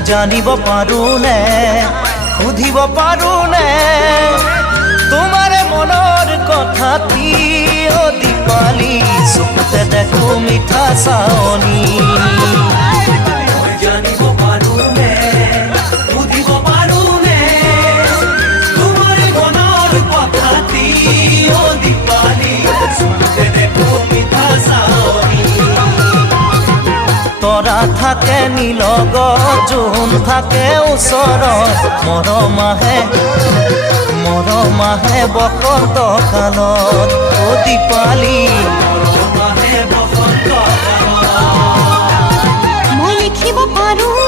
জানিব পাৰোনে সুধিব পাৰোনে তোমাৰ মনৰ কথাটি অ দীপালি চকুতে দেখো মিঠা চাৱনি জানিব পাৰোনে সুধিব পাৰোনে তোমাৰ মনৰ কথাটি অ দীপালি চকুতে দেখো মিঠা চাৱনি তৰা থাকে নীলগ জোন থাকে ওচৰত মৰম আহে বসন্ত কালত অ দীপালি মৰম আহে বসন্ত কালত মই লিখিব পাৰোঁ